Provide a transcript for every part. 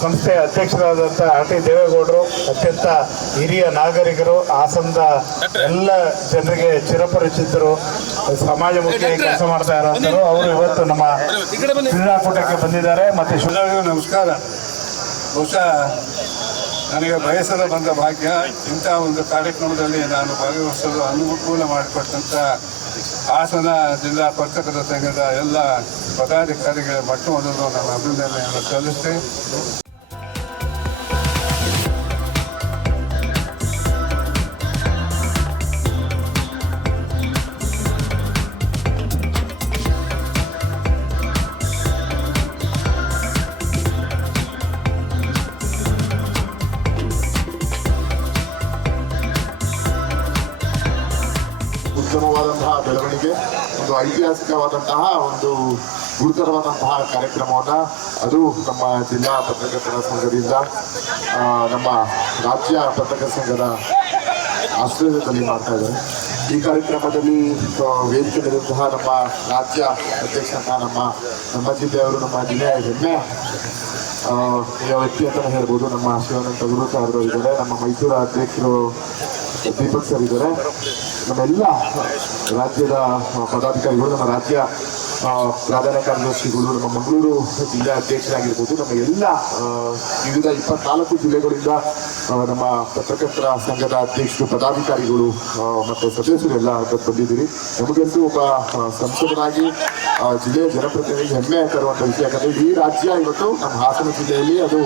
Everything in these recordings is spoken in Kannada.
ಸಂಸ್ಥೆಯ ಅಧ್ಯಕ್ಷರಾದಂಥ ಆರ್ ಟಿ ದೇವೇಗೌಡರು ಅತ್ಯಂತ ಹಿರಿಯ ನಾಗರಿಕರು ಹಾಸನದ ಎಲ್ಲ ಜನರಿಗೆ ಚಿರಪರಿಚಿತರು ಸಮಾಜಮುಖಿ ಕೆಲಸ ಮಾಡ್ತಾ ಇರೋಂಥವ್ರು ಅವರು ಇವತ್ತು ನಮ್ಮ ಕ್ರೀಡಾಕೂಟಕ್ಕೆ ಬಂದಿದ್ದಾರೆ. ಮತ್ತು ಶು- ನಮಸ್ಕಾರ. ಬಹುಶಃ ನನಗೆ ಬಯಸದ ಬಂದ ಭಾಗ್ಯ ಇಂಥ ಒಂದು ಕಾರ್ಯಕ್ರಮದಲ್ಲಿ ನಾನು ಭಾಗವಹಿಸಲು ಅನುಕೂಲ ಮಾಡಿಕೊಟ್ಟಂಥ ಹಾಸನ ಜಿಲ್ಲಾ ಪತ್ರಕರ್ತರ ಸಂಘದ ಎಲ್ಲ ಪದಾಧಿಕಾರಿಗಳ ಮೊಟ್ಟ ಮೊದಲು ನಾನು ಅಭಿನಂದನೆಯನ್ನು ಸಲ್ಲಿಸ್ತೇನೆ. ಐತಿಹಾಸಿಕವಾದಂತಹ ಒಂದು ಗುರುತರವಾದಂತಹ ಕಾರ್ಯಕ್ರಮವನ್ನ ಅದು ನಮ್ಮ ಜಿಲ್ಲಾ ಪತ್ರಕರ್ತರ ಸಂಘದಿಂದ ನಮ್ಮ ರಾಜ್ಯ ಪತ್ರಕರ್ತರ ಸಂಘದ ಆಶ್ರಯದಲ್ಲಿ ಮಾಡ್ತಾ ಇದ್ದಾರೆ. ಈ ಕಾರ್ಯಕ್ರಮದಲ್ಲಿ ಮೇಲಿರುವಂತಹ ನಮ್ಮ ರಾಜ್ಯ ಅಧ್ಯಕ್ಷಂತ ನಮ್ಮ ನಮ್ಮ ಜಿಲ್ಲೆಯವರು ನಮ್ಮ ಜಿಲ್ಲೆಯ ಹೆಮ್ಮೆ ವ್ಯಕ್ತಿ ಅಂತಾನೆ ಹೇಳ್ಬೋದು. ನಮ್ಮ ಶಿವಾನಂದ ಗುರು ಸಾಹೇಬರು ಇದ್ದಾರೆ, ನಮ್ಮ ಮೈಸೂರು ಅಧ್ಯಕ್ಷರು ದೀಪಕ್ ಸರ್ ಇದ್ದಾರೆ. ನಮ್ಮೆಲ್ಲ ರಾಜ್ಯದ ಪದಾಧಿಕಾರಿಗಳು ನಮ್ಮ ರಾಜ್ಯ ಆ, ಪ್ರಧಾನ ಕಾರ್ಯದರ್ಶಿಗಳು ನಮ್ಮ ಮಂಗಳೂರು ಜಿಲ್ಲಾ ಅಧ್ಯಕ್ಷರಾಗಿರ್ಬೋದು. ನಮ್ಮ ಎಲ್ಲ ವಿವಿಧ ಇಪ್ಪತ್ನಾಲ್ಕು ಜಿಲ್ಲೆಗಳಿಂದ ನಮ್ಮ ಪತ್ರಕರ್ತರ ಸಂಘದ ಅಧ್ಯಕ್ಷರು ಪದಾಧಿಕಾರಿಗಳು ಮತ್ತು ಸದಸ್ಯರೆಲ್ಲ ಬಂದಿದ್ದೀರಿ. ನಮಗಂತೂ ಒಬ್ಬ ಸಂಸದನಾಗಿ ಜಿಲ್ಲೆಯ ಜನಪ್ರತಿನಿಧಿ ಹೆಮ್ಮೆ ತರುವಂಥ ವಿಷಯ ಇಡೀ ರಾಜ್ಯ ಇವತ್ತು ನಮ್ಮ ಹಾಸನ ಜಿಲ್ಲೆಯಲ್ಲಿ ಅದು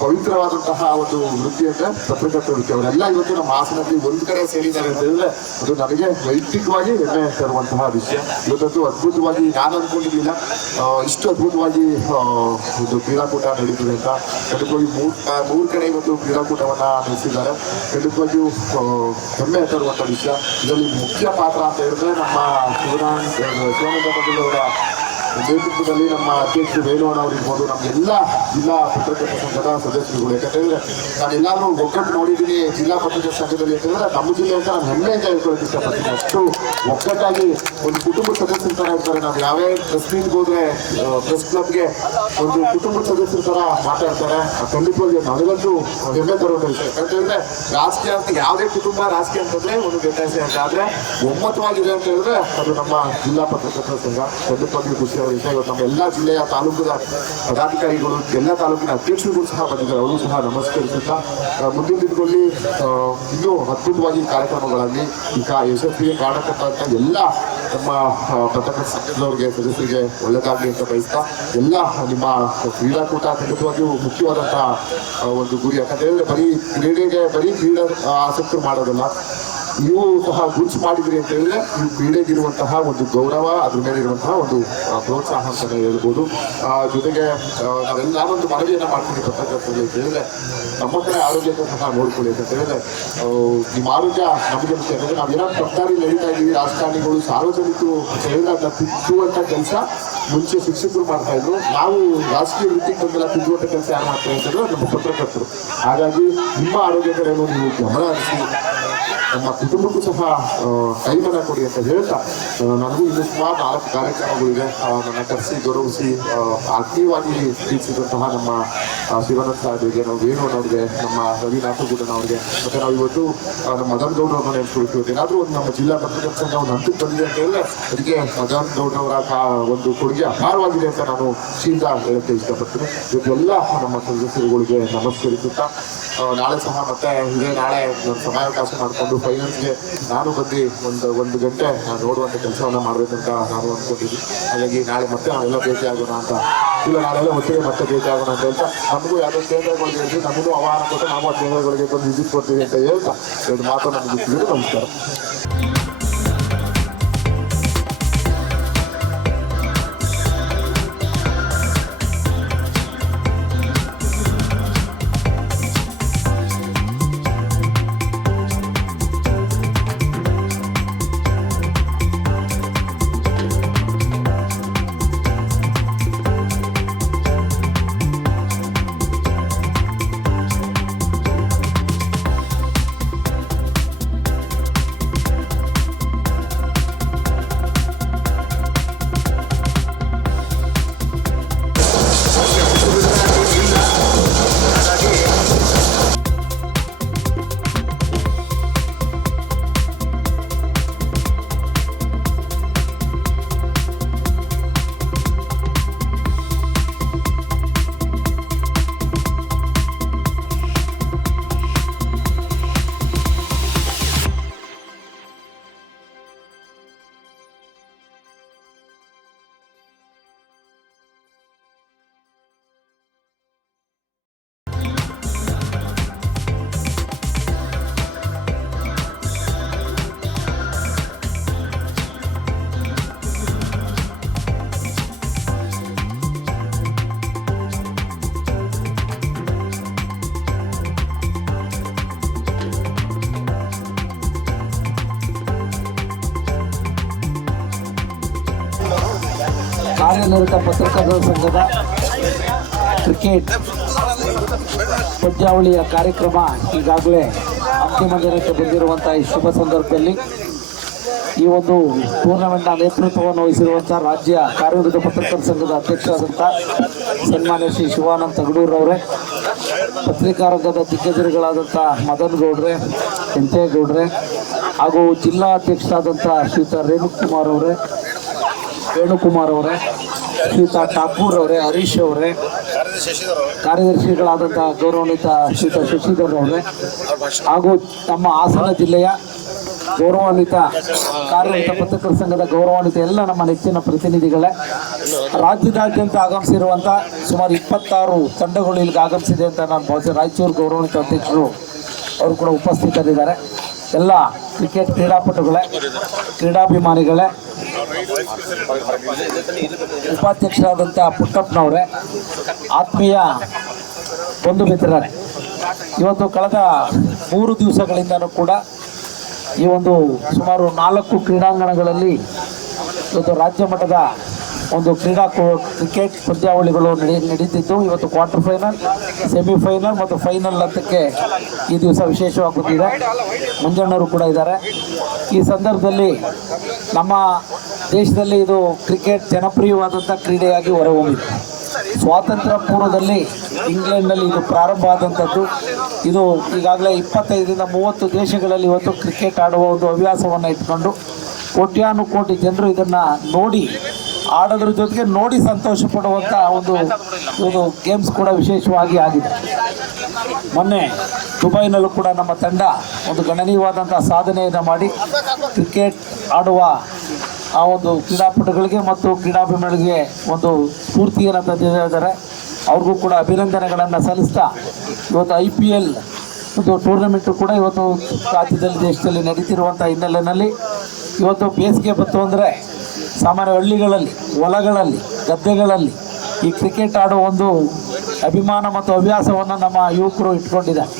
ಪವಿತ್ರವಾದಂತಹ ಒಂದು ವೃತ್ತಿ ಅಂದ್ರೆ ಪತ್ರಕರ್ತ ವೃತ್ತಿ ಅವರೆಲ್ಲ ಇವತ್ತು ನಮ್ಮ ಹಾಸನದಲ್ಲಿ ಒಂದು ಕಡೆ ಸೇರಿದ್ದಾರೆ ಅಂತ ಹೇಳಿದ್ರೆ ಅದು ನಮಗೆ ವೈಯಕ್ತಿಕವಾಗಿ ಹೆಮ್ಮೆ ತರುವಂತಹ ವಿಷಯ. ಇವತ್ತಂತೂ ಅದ್ಭುತವಾಗಿ ನಾನು ಅನ್ಕೊಂಡಿರ್ಲಿಲ್ಲ ಇಷ್ಟು ಅದ್ಭುತವಾಗಿ ಒಂದು ಕ್ರೀಡಾಕೂಟ ನಡೀತದೆ ಅಂತ. ಖಂಡಿತವಾಗಿ ಮೂರ್ ಮೂರು ಕಡೆ ಇವತ್ತು ಕ್ರೀಡಾಕೂಟವನ್ನ ನಡೆಸಿದ್ದಾರೆ. ಖಂಡಿತವಾಗಿಯೂ ಹೆಮ್ಮೆ ತರುವಂತಹ ವಿಷಯ. ಇದರಲ್ಲಿ ಮುಖ್ಯ ಪಾತ್ರ ಅಂತ ಹೇಳಿದ್ರೆ ನಮ್ಮ ಶಿವರಾಮ್ ಶಿವಾನಂದ ಪಾಟೀಲ್ ಅವರ ನೇತೃತ್ವದಲ್ಲಿ ನಮ್ಮ ಅಧ್ಯಕ್ಷರು ನಮ್ಮ ಎಲ್ಲ ಜಿಲ್ಲಾ ಪತ್ರಕರ್ತ ಸಂಘದ ಸದಸ್ಯರುಗಳು. ಯಾಕಂತಂದ್ರೆ ನಾನು ಎಲ್ಲರೂ ಒಗ್ಗಟ್ಟು ನೋಡಿದ್ದೀನಿ ಜಿಲ್ಲಾ ಪತ್ರಕರ್ತ ಸಂಘದಲ್ಲಿ. ಯಾಕಂದ್ರೆ ನಮ್ಮ ಜಿಲ್ಲೆ ಅಂತ ನಾನು ಹೆಮ್ಮೆಯಿಂದ ಹೇಳ್ಕೊಳ್ಳೋಕೆ ಇಷ್ಟಪಡ್ತೀನಿ. ಅಷ್ಟು ಒಗ್ಗಟ್ಟಾಗಿ ಒಂದು ಕುಟುಂಬ ಸದಸ್ಯರ ಥರ ಇರ್ತಾರೆ. ನಾವು ಯಾವ್ಯಾವ ಪ್ರೆಸ್ ಮೀಟ್ಗೆ ಹೋದ್ರೆ ಪ್ರೆಸ್ ಕ್ಲಬ್ಗೆ ಒಂದು ಕುಟುಂಬ ಸದಸ್ಯರ ತರ ಮಾತಾಡ್ತಾರೆ. ಖಂಡಿತವಾಗಿ ನನಗಂತೂ ಹೆಮ್ಮೆ ತರುವಂತ ವಿಷಯ. ಯಾಕಂತಂದ್ರೆ ರಾಜಕೀಯ ಅಂತ ಯಾವುದೇ ಕುಟುಂಬ ರಾಜಕೀಯ ಅಂತಂದ್ರೆ ಒಂದು ವ್ಯತ್ಯಾಸ ಅಂತ ಆದ್ರೆ ಒಮ್ಮತವಾಗಿದೆ ಅಂತ ಹೇಳಿದ್ರೆ ಅದು ನಮ್ಮ ಜಿಲ್ಲಾ ಪತ್ರಕರ್ತರ ಸಂಘ. ಖಂಡಿತವಾಗಿ ಖುಷಿಯಾದ ವಿಷಯ ನಮ್ಮ ಎಲ್ಲ ಜಿಲ್ಲೆಯ ತಾಲೂಕುದ ಪದಾಧಿಕಾರಿಗಳು, ಎಲ್ಲ ತಾಲೂಕಿನ ಅಧ್ಯಕ್ಷರುಗಳು ಸಹ ಬಂದಿದ್ದಾರೆ. ಅವರು ಸಹ ನಮಸ್ಕರಿಸುತ್ತಾ ಮುಂದಿನ ದಿನಗಳಲ್ಲಿ ಇನ್ನೂ ಅದ್ಭುತವಾಗಿ ಕಾರ್ಯಕ್ರಮಗಳಲ್ಲಿ ಈಗ ಯಶಸ್ವಿಗೆ ಕಾರಣಕರ್ತಂತ ಎಲ್ಲ ನಮ್ಮ ಪ್ರತಕ ಪತ್ರಕರ್ತರ ಸಂಘದವರಿಗೆ, ಸದಸ್ಯರಿಗೆ ಒಳ್ಳೆದಾಗಲಿ ಅಂತ ಬಯಸ್ತಾ, ಎಲ್ಲ ನಿಮ್ಮ ಕ್ರೀಡಾಕೂಟ ಖಂಡಿತವಾಗಿಯೂ ಮುಖ್ಯವಾದಂತಹ ಒಂದು ಗುರಿ. ಯಾಕಂತ ಹೇಳಿದ್ರೆ ಬರೀ ಕ್ರೀಡೆಗೆ ಬರೀ ಕ್ರೀಡಾ ಆಸಕ್ತಿ ಮಾಡೋದಲ್ಲ. ನೀವು ಸಹ ಗುರುತು ಮಾಡಿದ್ರಿ ಅಂತ ಹೇಳಿದ್ರೆ ನೀವು ಕ್ರೀಡೆಗಿರುವಂತಹ ಒಂದು ಗೌರವ, ಅದ್ರ ಮೇಲೆ ಇರುವಂತಹ ಒಂದು ಪ್ರೋತ್ಸಾಹ ಅಂತಲೇ ಹೇಳ್ಬೋದು. ಜೊತೆಗೆ ನಾವೆಲ್ಲ ಒಂದು ಮನವಿಯನ್ನ ಮಾಡ್ತೀನಿ ಪತ್ರಕರ್ತರಲ್ಲಿ ಅಂತ ಹೇಳಿದ್ರೆ, ನಮ್ಮ ಕಡೆ ಆರೋಗ್ಯಕ್ಕೆ ಸಹ ನೋಡ್ಕೊಳ್ಳಿ ಅಂತ ಹೇಳಿದ್ರೆ ನಿಮ್ಮ ಆರೋಗ್ಯ ನಮಗೆ ಅಂತ ಹೇಳಿದ್ರೆ ನಾವು ಸರ್ಕಾರಿ ನಡೀತಾ ಇದೀವಿ, ರಾಜಕಾರಣಿಗಳು ಸಾರ್ವಜನಿಕರು ಅದನ್ನ ತಿದ್ದುವಂತ ಕೆಲಸ ಮುಂಚೆ ಶಿಕ್ಷಕರು ಮಾಡ್ತಾ ಇದ್ರು. ನಾವು ರಾಜಕೀಯ ವೃತ್ತಿಗೆ ಬಂದೆಲ್ಲ, ತಿದ್ದುವಂತ ಕೆಲಸ ಯಾರು ಮಾಡ್ತಾ ಇದ್ದಾರೆ ನಮ್ಮ ಪತ್ರಕರ್ತರು. ಹಾಗಾಗಿ ನಿಮ್ಮ ಆರೋಗ್ಯ ಕಡೆ ನೀವು ಗಮನ ಹರಿಸಿ. ನಮ್ಮ ಕುಟುಂಬಕ್ಕೂ ಸಹ ಕೈಮನ ಕೊಡಿ ಅಂತ ಹೇಳ್ತಾ ನನಗೂ ಇನ್ನು ಸುಮಾರು ನಾಲ್ಕು ಕಾರ್ಯಕ್ರಮಗಳಿವೆ. ನನ್ನ ಕರೆಸಿ ಗೌರವಿಸಿ ಆತ್ಮೀಯವಾಗಿ ತಿಳಿಸಿದಂತಹ ನಮ್ಮ ಶಿವಾನಂದ ಸಾಹೇಬರಿಗೆ ನಾವು ಅನ್ನೋರಿಗೆ, ನಮ್ಮ ರವಿ ಅವರಿಗೆ, ಮತ್ತೆ ನಾವು ಇವತ್ತು ನಮ್ಮ ಮದನ್ ಗೌಡ್ರವ್ರನ್ನ ನೆನೆಸ್ಕೊಳ್ತೀವಿ. ಏನಾದರೂ ಒಂದು ನಮ್ಮ ಜಿಲ್ಲಾ ಪತ್ರಕರ್ತರ ಸಂಘ ಒಂದು ಹಂತಕ್ಕೆ ಬಂದಿದೆ ಅಂತ ಹೇಳಿದ್ರೆ, ಅದಕ್ಕೆ ಮದನ್ ಗೌಡ್ರವರ ಒಂದು ಕೊಡುಗೆ ಅಪಾರವಾಗಿದೆ ಅಂತ ನಾನು ಶೀಘ್ರ ಹೇಳಕ್ಕೆ ಇಷ್ಟಪಡ್ತೀನಿ. ಇವತ್ತೆಲ್ಲ ನಮ್ಮ ಸದಸ್ಯರುಗಳಿಗೆ ನಮಸ್ಕರಿಸುತ್ತಾ ನಾಳೆ ಸಹ ಮತ್ತೆ ಹೀಗೆ ನಾಳೆ ಸಮಯಾವಕಾಶ ಮಾಡಿಕೊಂಡು ಫೈನಲ್ಸ್ಗೆ ನಾನು ಬಂದು ಒಂದು ಒಂದು ಗಂಟೆ ನೋಡುವಂಥ ಕೆಲಸವನ್ನ ಮಾಡಬೇಕಂತ ನಾನು ಅಂದ್ಕೊಂಡಿದ್ದೀನಿ ಹಾಗಾಗಿ ನಾಳೆ ಮತ್ತೆ ನಾವೆಲ್ಲ ಆಗೋಣ ಅಂತ. ಇಲ್ಲ ನಾಳೆಲ್ಲ ಒಟ್ಟಿಗೆ ಮತ್ತೆ ಭೇಟಿ ಆಗೋಣ ಅಂತ ಹೇಳ್ತಾ, ನಮಗೂ ಯಾವುದೋ ಕೇಂದ್ರಗಳಿಗೆ ಹೇಳ್ತೀವಿ ನಮಗೂ ಆಹ್ವಾನ ಕೊಟ್ಟು ನಾವು ಆ ಕೇಂದ್ರಗಳಿಗೆ ಬಂದು ವಿಸಿಟ್ ಕೊಡ್ತೀವಿ ಅಂತ ಹೇಳ್ತಾ, ಎರಡು ಮಾತು ನನಗೆ ನಮಸ್ಕಾರ. ಕಾರ್ಯನಿರತ ಪತ್ರಕರ್ತರ ಸಂಘದ ಕ್ರಿಕೆಟ್ ಪಂದ್ಯಾವಳಿಯ ಕಾರ್ಯಕ್ರಮ ಈಗಾಗಲೇ ಅಂತಿಮ ದಿನಕ್ಕೆ ಬಂದಿರುವಂಥ ಈ ಶುಭ ಸಂದರ್ಭದಲ್ಲಿ ಈ ಒಂದು ಟೂರ್ನಮೆಂಟ್ನ ನೇತೃತ್ವವನ್ನು ವಹಿಸಿರುವಂಥ ರಾಜ್ಯ ಕಾರ್ಯನಿರತ ಪತ್ರಕರ್ತರ ಸಂಘದ ಅಧ್ಯಕ್ಷರಾದಂಥ ಸನ್ಮಾನ್ಯ ಶ್ರೀ ಶಿವಾನಂದ ತಗಡೂರವರೇ ಪತ್ರಿಕಾ ರಂಗದ ದಿಗ್ಗಜರುಗಳಾದಂಥ ಮದನ್ ಗೌಡ್ರೆ ಕೆಂಚೇಗೌಡ್ರೆ ಹಾಗೂ ಜಿಲ್ಲಾ ಅಧ್ಯಕ್ಷರಾದಂಥ ಶ್ರೀತ ರೇಣುಕುಮಾರ್ ಅವರೇ ವೇಣುಕುಮಾರ್ ಅವರೇ, ಶ್ರೀತಾ ಠಾಕೂರ್ ಅವರೇ, ಹರೀಶ್ ಅವರೇ, ಕಾರ್ಯದರ್ಶಿಗಳಾದಂತಹ ಗೌರವಾನ್ವಿತ ಶ್ರೀತ ಶಶಿಧರ್ ಅವರೇ, ಹಾಗೂ ನಮ್ಮ ಹಾಸನ ಜಿಲ್ಲೆಯ ಗೌರವಾನ್ವಿತ ಕಾರ್ಯನಿರತ ಪತ್ರಕರ್ತರ ಸಂಘದ ಗೌರವಾನ್ವಿತ ಎಲ್ಲ ನಮ್ಮ ನೆಚ್ಚಿನ ಪ್ರತಿನಿಧಿಗಳೇ, ರಾಜ್ಯದಾದ್ಯಂತ ಆಗಮಿಸಿರುವಂಥ ಸುಮಾರು ಇಪ್ಪತ್ತಾರು ತಂಡಗಳು ಇಲ್ಲಿಗೆ ಆಗಮಿಸಿದೆ ಅಂತ ನಾನು ಭಾವಿಸಿ ರಾಯಚೂರು ಗೌರವಾನ್ವಿತ ಅಧ್ಯಕ್ಷರು ಅವರು ಕೂಡ ಉಪಸ್ಥಿತರಿದ್ದಾರೆ. ಎಲ್ಲ ಕ್ರಿಕೆಟ್ ಕ್ರೀಡಾಪಟುಗಳೇ, ಕ್ರೀಡಾಭಿಮಾನಿಗಳೇ ಉಪಾಧ್ಯಕ್ಷರಾದಂಥ ಪುಟ್ಟಪ್ಪನವರೇ, ಆತ್ಮೀಯ ಬಂಧು ಮಿತ್ರರೇ, ಇವತ್ತು ಕಳೆದ ಮೂರು ದಿವಸಗಳಿಂದನೂ ಕೂಡ ಈ ಒಂದು ಸುಮಾರು ನಾಲ್ಕು ಕ್ರೀಡಾಂಗಣಗಳಲ್ಲಿ ಇವತ್ತು ರಾಜ್ಯ ಮಟ್ಟದ ಒಂದು ಕ್ರೀಡಾ ಕ್ರಿಕೆಟ್ ಪಂದ್ಯಾವಳಿಗಳು ನಡೆ ನಡೀತಿದ್ದು. ಇವತ್ತು ಕ್ವಾರ್ಟರ್ ಫೈನಲ್ ಸೆಮಿಫೈನಲ್ ಮತ್ತು ಫೈನಲ್ ಹಂತಕ್ಕೆ ಈ ದಿವಸ ವಿಶೇಷವಾಗುತ್ತಿದೆ. ಮುಂಜಣ್ಣವರು ಮಂಜಣ್ಣವರು ಕೂಡ ಇದ್ದಾರೆ. ಈ ಸಂದರ್ಭದಲ್ಲಿ ನಮ್ಮ ದೇಶದಲ್ಲಿ ಇದು ಕ್ರಿಕೆಟ್ ಜನಪ್ರಿಯವಾದಂಥ ಕ್ರೀಡೆಯಾಗಿ ಹೊರಹೊಮ್ಮಿದೆ. ಸ್ವಾತಂತ್ರ್ಯ ಪೂರ್ವದಲ್ಲಿ ಇಂಗ್ಲೆಂಡ್ನಲ್ಲಿ ಇದು ಪ್ರಾರಂಭ ಆದಂಥದ್ದು ಇದು ಈಗಾಗಲೇ ಇಪ್ಪತ್ತೈದರಿಂದ ಮೂವತ್ತು ದೇಶಗಳಲ್ಲಿ ಇವತ್ತು ಕ್ರಿಕೆಟ್ ಆಡುವ ಒಂದು ಹವ್ಯಾಸವನ್ನು ಇಟ್ಕೊಂಡು ಕೋಟ್ಯಾನು ಕೋಟಿ ಜನರು ಇದನ್ನು ನೋಡಿ ಆಡೋದ್ರ ಜೊತೆಗೆ ನೋಡಿ ಸಂತೋಷ ಪಡುವಂಥ ಒಂದು ಒಂದು ಗೇಮ್ಸ್ ಕೂಡ ವಿಶೇಷವಾಗಿ ಆಗಿದೆ. ಮೊನ್ನೆ ದುಬೈನಲ್ಲೂ ಕೂಡ ನಮ್ಮ ತಂಡ ಒಂದು ಗಣನೀಯವಾದಂಥ ಸಾಧನೆಯನ್ನು ಮಾಡಿ ಕ್ರಿಕೆಟ್ ಆಡುವ ಆ ಒಂದು ಕ್ರೀಡಾಪಟುಗಳಿಗೆ ಮತ್ತು ಕ್ರೀಡಾಭಿಮಾನಿಗಳಿಗೆ ಒಂದು ಸ್ಫೂರ್ತಿಯನ್ನು ತಂದಿದ್ದಾರೆ. ಅವ್ರಿಗೂ ಕೂಡ ಅಭಿನಂದನೆಗಳನ್ನು ಸಲ್ಲಿಸ್ತಾ ಇವತ್ತು ಐ ಪಿ ಎಲ್ ಒಂದು ಟೂರ್ನಮೆಂಟು ಕೂಡ ಇವತ್ತು ರಾಜ್ಯದಲ್ಲಿ, ದೇಶದಲ್ಲಿ ನಡೀತಿರುವಂಥ ಹಿನ್ನೆಲೆಯಲ್ಲಿ. ಇವತ್ತು ಬೇಸಿಗೆ ಬಂತು ಅಂದರೆ ಸಾಮಾನ್ಯ ಹಳ್ಳಿಗಳಲ್ಲಿ, ಹೊಲಗಳಲ್ಲಿ, ಗದ್ದೆಗಳಲ್ಲಿ ಈ ಕ್ರಿಕೆಟ್ ಆಡೋ ಒಂದು ಅಭಿಮಾನ ಮತ್ತು ಹವ್ಯಾಸವನ್ನು ನಮ್ಮ ಯುವಕರು ಇಟ್ಕೊಂಡಿದ್ದಾರೆ.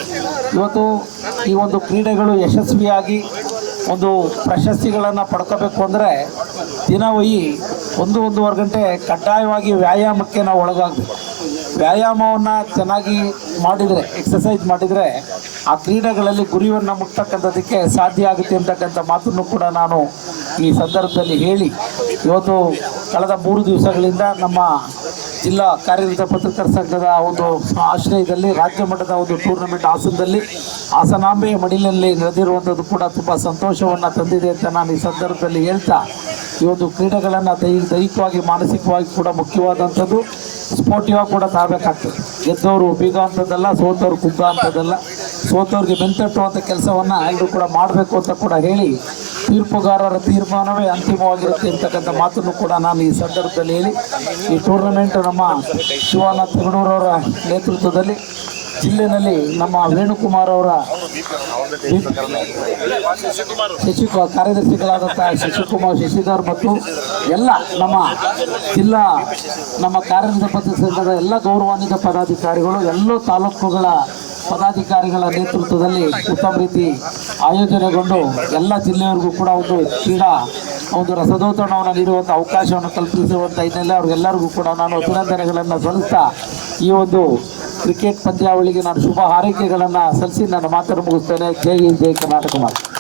ಇವತ್ತು ಈ ಒಂದು ಕ್ರೀಡೆಗಳು ಯಶಸ್ವಿಯಾಗಿ ಒಂದು ಪ್ರಶಸ್ತಿಗಳನ್ನು ಪಡ್ಕೋಬೇಕು ಅಂದರೆ ದಿನವಹಿ ಒಂದು, ಒಂದೂವರೆ ಗಂಟೆ ಕಡ್ಡಾಯವಾಗಿ ವ್ಯಾಯಾಮಕ್ಕೆ ನಾವು ಒಳಗಾಗಬೇಕು. ವ್ಯಾಯಾಮವನ್ನು ಚೆನ್ನಾಗಿ ಮಾಡಿದರೆ ಎಕ್ಸಸೈಸ್ ಮಾಡಿದರೆ ಆ ಕ್ರೀಡೆಗಳಲ್ಲಿ ಗುರಿಯನ್ನು ಮುಟ್ತಕ್ಕಂಥದ್ದಕ್ಕೆ ಸಾಧ್ಯ ಆಗುತ್ತೆ ಅಂತಕ್ಕಂಥ ಮಾತನ್ನು ಕೂಡ ನಾನು ಈ ಸಂದರ್ಭದಲ್ಲಿ ಹೇಳಿ, ಇವತ್ತು ಕಳೆದ ಮೂರು ದಿವಸಗಳಿಂದ ನಮ್ಮ ಜಿಲ್ಲಾ ಕಾರ್ಯನಿರತ ಪತ್ರಕರ್ತರ ಸಂಘದ ಒಂದು ಆಶ್ರಯದಲ್ಲಿ, ರಾಜ್ಯ ಮಟ್ಟದ ಒಂದು ಟೂರ್ನಮೆಂಟ್ ಹಾಸನದಲ್ಲಿ, ಹಾಸನಾಂಬೆಯ ಮಡಿಲಲ್ಲಿ ನಡೆದಿರುವಂಥದ್ದು ಕೂಡ ತುಂಬ ಸಂತೋಷವನ್ನು ತಂದಿದೆ ಅಂತ ನಾನು ಈ ಸಂದರ್ಭದಲ್ಲಿ ಹೇಳ್ತಾ ಈ ಒಂದು ಕ್ರೀಡೆಗಳನ್ನು ದೈ, ದೈಹಿಕವಾಗಿ, ಮಾನಸಿಕವಾಗಿ ಕೂಡ ಮುಖ್ಯವಾದಂಥದ್ದು. ಸ್ಪೋರ್ಟಿವ್ ಆಗಿ ಕೂಡ ತಾಗಬೇಕಾಗ್ತದೆ ಗೆದ್ದವರು ಬೀಗ ಅಂತದಲ್ಲ, ಸೋತವ್ರು ಕುಗ್ಗ ಅಂತದಲ್ಲ, ಸೋತವ್ರಿಗೆ ಬೆಂತಟ್ಟುವಂಥ ಕೆಲಸವನ್ನು ಎಲ್ಲರೂ ಕೂಡ ಮಾಡಬೇಕು ಅಂತ ಕೂಡ ಹೇಳಿ ತೀರ್ಪುಗಾರರ ತೀರ್ಮಾನವೇ ಅಂತಿಮವಾಗಿರುತ್ತೆ ಅಂತಕ್ಕಂಥ ಮಾತನ್ನು ಕೂಡ ನಾನು ಈ ಸಂದರ್ಭದಲ್ಲಿ ಹೇಳಿ, ಈ ಟೂರ್ನಮೆಂಟ್ ನಮ್ಮ ಶಿವಾನಂದ ತಗಡೂರವರ ನೇತೃತ್ವದಲ್ಲಿ ಜಿಲ್ಲೆನಲ್ಲಿ ನಮ್ಮ ವೇಣುಕುಮಾರ್ ಅವರ ಶಶಿ ಕಾರ್ಯದರ್ಶಿಗಳಾದಂತಹ ಶಶಿಕುಮಾರ್, ಶಶಿಧರ್ ಮತ್ತು ಎಲ್ಲ ನಮ್ಮ ಜಿಲ್ಲಾ ನಮ್ಮ ಕಾರ್ಯನಿರತ ಸಂಘದ ಎಲ್ಲ ಗೌರವಾನ್ವಿತ ಪದಾಧಿಕಾರಿಗಳು, ಎಲ್ಲ ತಾಲೂಕುಗಳ ಪದಾಧಿಕಾರಿಗಳ ನೇತೃತ್ವದಲ್ಲಿ ಉತ್ತಮ ರೀತಿ ಆಯೋಜನೆಗೊಂಡು ಎಲ್ಲ ಜಿಲ್ಲೆಯವರಿಗೂ ಕೂಡ ಒಂದು ಕ್ರೀಡಾ, ಒಂದು ರಸದೌತಣವನ್ನು ನೀಡುವಂಥ ಅವಕಾಶವನ್ನು ಕಲ್ಪಿಸಿರುವಂಥ ಹಿನ್ನೆಲೆ ಅವ್ರಿಗೆಲ್ಲರಿಗೂ ಕೂಡ ನಾನು ಅಭಿನಂದನೆಗಳನ್ನು ಸಲ್ಲಿಸ್ತಾ ಈ ಒಂದು ಕ್ರಿಕೆಟ್ ಪಂದ್ಯಾವಳಿಗೆ ನಾನು ಶುಭ ಹಾರೈಕೆಗಳನ್ನು ಸಲ್ಲಿಸಿ ನನ್ನ ಮಾತನ್ನು ಮುಗಿಸ್ತೇನೆ. ಜೈ ಹಿಂದ್ ಜೈ ಕರ್ನಾಟಕ ಮಾತು.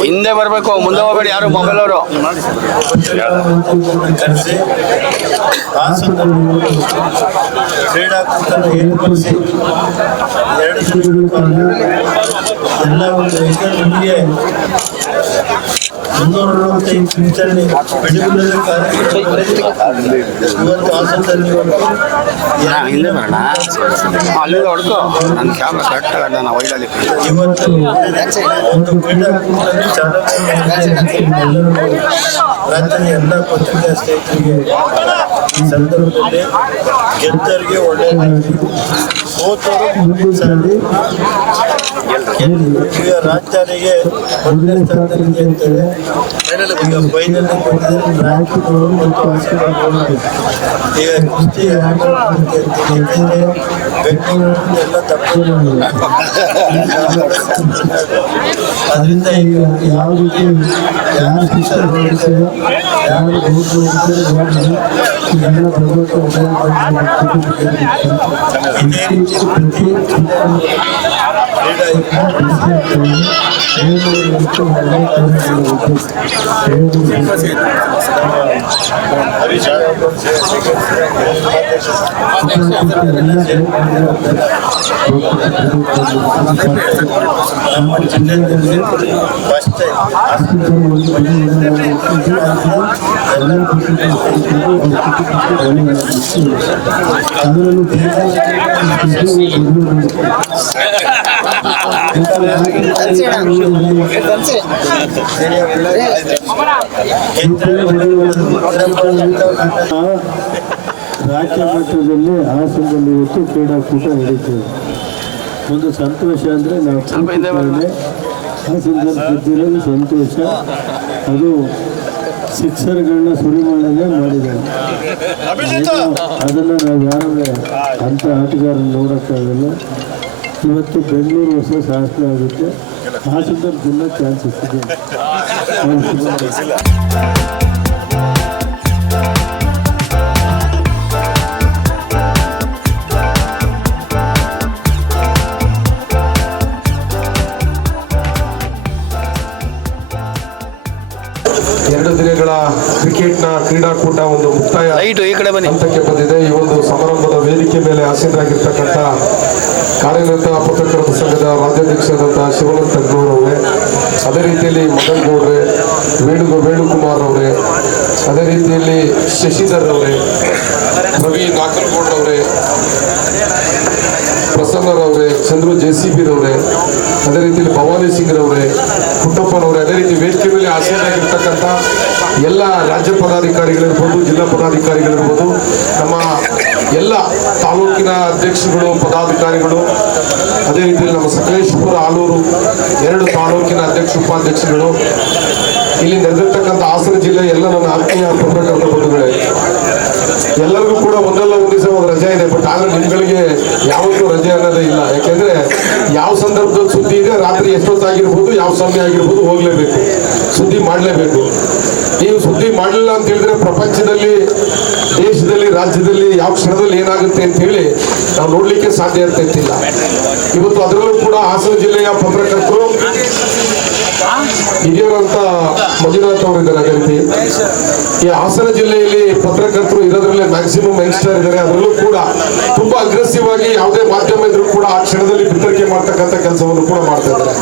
ಹಿಂದೆ ಬರಬೇಕು ಮುಂದೆ ಹೋಗ್ಬೇಡಿ ಯಾರು ಮೊಬೈಲ್ ಅವರು. ಕರೆಸಿ ಎಲ್ಲ ಒಂದು ನಿಮಗೆ ಮುನ್ನೂರ ಅರವತ್ತೈದು ಪಿಂಚಣಿ ಇವತ್ತು ಒಂದು ಹಿಂದೆ ಬರೋಣ ಅಲ್ಲಿಂದ ಹೊಡ್ಕೊ ನನ್ನ ಕ್ಯಾಮ್ರಾ ಕರೆಕ್ಟ್ ಆಗಲ್ಲ ನಾವು ವೈಡಲ್ಲಿ ಇವತ್ತು ಒಂದು ಎಲ್ಲ ಪತ್ರಿಕಾ ಸ್ನೇಹಿತರಿಗೆ ಈ ಸಂದರ್ಭದಲ್ಲಿ ಗೆದ್ದವರಿಗೆ ಒಳ್ಳೆಯದಾಗಲಿ ಸೋತವರು ಮುಂದಿನ ಸಾರಿ ಈಗ ರಾಜ್ಯರಿಗೆ ಒಂದನೇ ಸ್ಥಾನದಲ್ಲಿ ಅಂತೇಳಿ ಈಗ ಕುಸ್ತಿ ಎಲ್ಲ ತಪ್ಪು ಅದರಿಂದ ಈಗ ಯಾವ ರೀತಿ ಯಾರು ಶಿಕ್ಷಣ ಮಾಡಿದ್ರು ಯಾರು ಬಹುತ್ವ ಮಾಡಿದ್ರು ಇದೆಲ್ಲ ಪ್ರಭುತ್ವ ಇದೇ ರೀತಿ ಪ್ರತಿ ನಮ್ಮ ಜಿಲ್ಲೆಯಲ್ಲಿ ಫಸ್ಟ್ ಟೈಮ್ ಅದರಲ್ಲೂ ರಾಜ್ಯ ಮಟ್ಟದಲ್ಲಿ ಹಾಸನದಲ್ಲಿ ಇವತ್ತು ಕ್ರೀಡಾಕೂಟ ನಡೀತದೆ ಒಂದು ಸಂತೋಷ. ಅಂದರೆ ನಾವು ಹಾಸನದಲ್ಲಿ ಗೆದ್ದಿರೋದು ಸಂತೋಷ. ಅದು ಸಿಕ್ಸರ್ಗಳನ್ನ ಸುರಿಮಳೆಗೆ ಮಾಡಿದ್ದಾರೆ. ಅದನ್ನು ನಾವು ಯಾರೇ ಅಂಥ ಆಟಗಾರನ ನೋಡೋಕ್ಕಾಗಲ್ಲ. ಇವತ್ತು ಬೆಂಗಳೂರು ಹೊಸ ಶಾಸನ ಆಗುತ್ತೆ. ಹಾಸನದಲ್ಲಿ ಸಂದರ್ಭದಿಂದ ಚಾನ್ಸಸ್ ಇದೆ ಲೈಟು ಈ ಕಡೆ ಬನ್ನಿ. ಹಂತಕ್ಕೆ ಬಂದಿದೆ. ಈ ಒಂದು ಸಮಾರಂಭದ ವೇದಿಕೆ ಮೇಲೆ ಆಸೀನರಾಗಿರ್ತಕ್ಕಂಥ ಕಾರ್ಯನಿರತ ಪತ್ರಕರ್ತ ಸಂಘದ ರಾಜ್ಯಾಧ್ಯಕ್ಷರಾದಂತಹ ಶಿವಾನಂದ ತಜ್ಞೂರ್ ಅವರೇ, ಅದೇ ರೀತಿಯಲ್ಲಿ ಮದನ್ ಗೌಡ್ರೆ ವೇಣು ವೇಣುಕುಮಾರ್ ಅವರೇ, ಅದೇ ರೀತಿಯಲ್ಲಿ ಶಶಿಧರ್ ಅವರೇ ರವಿ ನಾಗನಗೌಡ್ ಅವರೇ ಪ್ರಸನ್ನರವರೇ ಚಂದ್ರು ಜೆ ಸಿ ಬಿರವರೇ ಅದೇ ರೀತಿಯಲ್ಲಿ ಭವಾನಿ ಸಿಂಗ್ರವರೇ ಪುಟ್ಟಪ್ಪನವರೇ ಅದೇ ರೀತಿ ವೇದಿಕೆ ಮೇಲೆ ಆಸೀನರಾಗಿರ್ತಕ್ಕಂಥ ಎಲ್ಲ ರಾಜ್ಯ ಪದಾಧಿಕಾರಿಗಳಿರ್ಬೋದು, ಜಿಲ್ಲಾ ಪದಾಧಿಕಾರಿಗಳಿರ್ಬೋದು, ನಮ್ಮ ಎಲ್ಲ ತಾಲೂಕಿನ ಅಧ್ಯಕ್ಷರುಗಳು, ಪದಾಧಿಕಾರಿಗಳು, ಅದೇ ರೀತಿಯಲ್ಲಿ ನಮ್ಮ ಸಕಲೇಶ್ಪುರ ಆಲೂರು ಎರಡು ತಾಲೂಕಿನ ಅಧ್ಯಕ್ಷ ಉಪಾಧ್ಯಕ್ಷಗಳು ಇಲ್ಲಿ ನೆರೆದಿರ್ತಕ್ಕಂಥ ಹಾಸನ ಜಿಲ್ಲೆ ಎಲ್ಲ ನನ್ನ ಆತ್ಮೀಯ ಪತ್ರಕರ್ತ ಬಂಧುಗಳೇ. ಎಲ್ಲರಿಗೂ ಕೂಡ ಒಂದಲ್ಲ ಒಂದು ದಿವಸ ಒಂದು ರಜೆ ಇದೆ, ಬಟ್ ಆದರೆ ನಿಮ್ಗಳಿಗೆ ಯಾವತ್ತೂ ರಜೆ ಅನ್ನೋದೇ ಇಲ್ಲ. ಯಾಕೆಂದ್ರೆ ಯಾವ ಸಂದರ್ಭದಲ್ಲಿ ಸುದ್ದಿ ಇದೆ, ರಾತ್ರಿ ಎಷ್ಟೊತ್ತಾಗಿರ್ಬೋದು, ಯಾವ ಸಮಯ ಆಗಿರ್ಬೋದು ಹೋಗ್ಲೇಬೇಕು. ಸುದ್ದಿ ಮಾಡಲೇಬೇಕು. ನೀವು ಸುದ್ದಿ ಮಾಡಲಿಲ್ಲ ಅಂತ ಹೇಳಿದ್ರೆ ಪ್ರಪಂಚದಲ್ಲಿ, ದೇಶದಲ್ಲಿ, ರಾಜ್ಯದಲ್ಲಿ ಯಾವ ಕ್ಷಣದಲ್ಲಿ ಏನಾಗುತ್ತೆ ಅಂತ ಹೇಳಿ ನಾವು ನೋಡ್ಲಿಕ್ಕೆ ಸಾಧ್ಯ ಇರ್ತಾ ಇರ್ತಿಲ್ಲ ಇವತ್ತು ಅದರಲ್ಲೂ ಕೂಡ ಹಾಸನ ಜಿಲ್ಲೆಯ ಪತ್ರಕರ್ತರು ಹಿರಿಯರಂತ ಮಂಜುನಾಥ್ ಅವರು ಇದ್ದಾರೆ ಈ ಹಾಸನ ಜಿಲ್ಲೆಯಲ್ಲಿ ಪತ್ರಕರ್ತರು ಇರೋದ್ರಲ್ಲೇ ಮ್ಯಾಕ್ಸಿಮಮ್ ಯಂಗ್ಸ್ಟರ್ ಇದ್ದಾರೆ. ಅದರಲ್ಲೂ ಕೂಡ ತುಂಬಾ ಅಗ್ರೆಸಿವ್ ಆಗಿ ಯಾವುದೇ ಮಾಧ್ಯಮ ಇದ್ರೂ ಕೂಡ ಆ ಕ್ಷಣದಲ್ಲಿ ಬಿತ್ತರಿಕೆ ಮಾಡ್ತಕ್ಕಂಥ ಕೆಲಸವನ್ನು ಕೂಡ ಮಾಡ್ತಾ ಇದ್ದಾರೆ.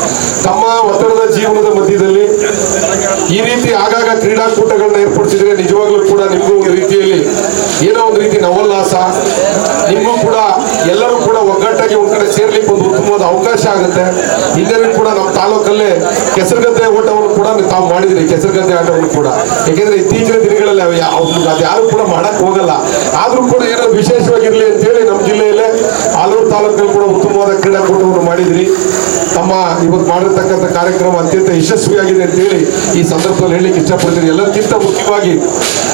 ತಮ್ಮ ಒತ್ತಡದ ಜೀವನದ ಮಧ್ಯದಲ್ಲಿ ಈ ರೀತಿ ಆಗಾಗ ಕ್ರೀಡಾಕೂಟಗಳನ್ನ ಏರ್ಪಡಿಸಿದ್ರೆ ನಿಜವಾಗ್ಲೂ ಕೂಡ ನಿಮಗೂ ಒಂದು ರೀತಿಯಲ್ಲಿ ಏನೋ ಒಂದು ರೀತಿ ನವೋಲ್ಲಾಸ. ನಿಮಗೂ ಕೂಡ ಎಲ್ಲರೂ ಕೂಡ ಒಗ್ಗಟ್ಟಾಗಿ ಒಂದ್ ಕಡೆ ಸೇರ್ಲಿಕ್ಕೆ ಒಂದು ಉತ್ತಮವಾದ ಅವಕಾಶ ಆಗುತ್ತೆ. ಹಿಂದೆ ಕೂಡ ನಮ್ಮ ತಾಲೂಕಲ್ಲೇ ಕೆಸರುಗದ್ದೆ ಓಟವನ್ನು ಕೂಡ ತಾವು ಮಾಡಿದ್ರಿ, ಕೆಸರುಗದ್ದೆ ಆಟವನ್ನು ಕೂಡ. ಯಾಕೆಂದ್ರೆ ಇತ್ತೀಚಿನ ದಿನಗಳಲ್ಲಿ ಅವ್ರು ಕೂಡ ಮಾಡಕ್ ಹೋಗಲ್ಲ. ಆದ್ರೂ ಕೂಡ ಏನೋ ವಿಶೇಷವಾಗಿರ್ಲಿ ಅಂತ ಹೇಳಿ ನಮ್ಮ ಜಿಲ್ಲೆಯಲ್ಲೇ ಆಲೂರು ತಾಲೂಕಲ್ಲಿ ಕೂಡ ಉತ್ತಮವಾದ ಕ್ರೀಡಾಕೂಟವನ್ನು ಮಾಡಿದ್ರಿ. ತಮ್ಮ ಇವತ್ತು ಮಾಡಿರ್ತಕ್ಕಂಥ ಕಾರ್ಯಕ್ರಮ ಅತ್ಯಂತ ಯಶಸ್ವಿಯಾಗಿದೆ ಅಂತ ಹೇಳಿ ಈ ಸಂದರ್ಭದಲ್ಲಿ ಹೇಳಲಿಕ್ಕೆ ಇಷ್ಟಪಡ್ತೀನಿ. ಎಲ್ಲರಿಗಿಂತ ಮುಖ್ಯವಾಗಿ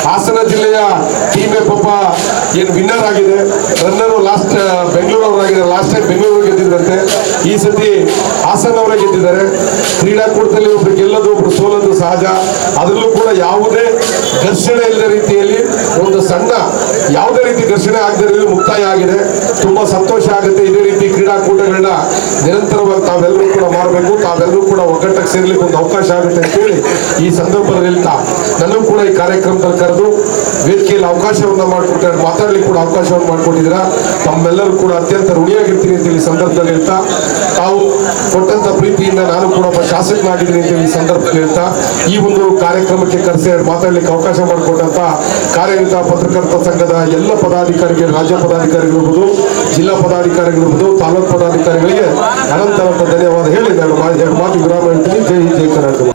ಹಾಸನ ಜಿಲ್ಲೆಯ ಟೀಮೇ ಪಾಪ ಏನು ವಿನ್ನರ್ ಆಗಿದೆ. ರನ್ನರು ಲಾಸ್ಟ್ ಅವರಾಗಿದೆ ಲಾಸ್ಟ್ ಟೈಮ್ ಬೆಂಗಳೂರು ಗೆದ್ದಿದ್ರಂತೆ, ಈ ಸತಿ ಹಾಸನ್ ಅವರೇ ಗೆದ್ದಿದ್ದಾರೆ. ಕ್ರೀಡಾಕೂಟದಲ್ಲಿ ಒಬ್ರು ಗೆಲ್ಲೋದು, ಒಬ್ರು ಸೋಲೋದು ಸಹಜ. ಅದರಲ್ಲೂ ಕೂಡ ಯಾವುದೇ ಘರ್ಷಣೆ ಇಲ್ಲದ ರೀತಿಯಲ್ಲಿ ಒಂದು ಸಣ್ಣ, ಯಾವುದೇ ರೀತಿ ಘರ್ಷಣೆ ಆಗದೆ ಮುಕ್ತಾಯ ಆಗಿದೆ. ತುಂಬಾ ಸಂತೋಷ ಆಗುತ್ತೆ. ಇದೇ ರೀತಿ ಕ್ರೀಡಾಕೂಟಗಳನ್ನ ನಿರಂತರವಾಗಿ ತಾವೆಲ್ಲರೂ ಕೂಡ ಮಾಡಬೇಕು. ತಾವೆಲ್ಲರೂ ಕೂಡ ಒಗ್ಗಟ್ಟಕ್ಕೆ ಸೇರ್ಲಿಕ್ಕೆ ಒಂದು ಅವಕಾಶ ಆಗುತ್ತೆ ಅಂತೇಳಿ ಈ ಸಂದರ್ಭದಲ್ಲಿ ಹೇಳ್ತಾ ನನಗೂ ಕೂಡ ಈ ಕಾರ್ಯಕ್ರಮದಲ್ಲಿ ಕರೆದು ವೇದಿಕೆಯಲ್ಲಿ ಅವಕಾಶವನ್ನು ಮಾಡಿಕೊಟ್ಟಾರೆ ಮಾತಾಡ್ಲಿಕ್ಕೆ ಕೂಡ ಅವಕಾಶವನ್ನು ಮಾಡಿಕೊಟ್ಟಿದ್ದೀರಾ? ತಮ್ಮೆಲ್ಲರೂ ಕೂಡ ಅತ್ಯಂತ ಋಣಿಯಾಗಿರ್ತೀನಿ ಅಂತೇಳಿ ಈ ಸಂದರ್ಭದಲ್ಲಿ ಹೇಳ್ತಾ, ತಾವು ಕೊಟ್ಟಂತ ಪ್ರೀತಿಯಿಂದ ನಾನು ಕೂಡ ಒಬ್ಬ ಶಾಸಕನಾಗಿದ್ದೀನಿ ಅಂತೇಳಿ ಈ ಸಂದರ್ಭದಲ್ಲಿ ಹೇಳ್ತಾ, ಈ ಒಂದು ಕಾರ್ಯಕ್ರಮಕ್ಕೆ ಕರೆಸಿ ಮಾತಾಡ್ಲಿಕ್ಕೆ ಅವಕಾಶ ಮಾಡಿಕೊಟ್ಟಂತ ಕಾರ್ಯನಿರತ ಪತ್ರಕರ್ತ ಸಂಘದ ಎಲ್ಲ ಪದಾಧಿಕಾರಿಗಳು, ರಾಜ್ಯ ಪದಾಧಿಕಾರಿಗಳಿರ್ಬೋದು ಜಿಲ್ಲಾ ಪದಾಧಿಕಾರಿಗಳಿರ್ಬೋದು ತಾಲೂಕು ಪದಾಧಿಕಾರಿಗಳಿಗೆ ಅನಂತ ಧನ್ಯವಾದ ಹೇಳಿ. ನಾನು ಮಾತು ವಿರಾಮ ಹೇಳ್ತೀನಿ. ಜೈ ಜೈ ಕರ್ನಾಟಕ.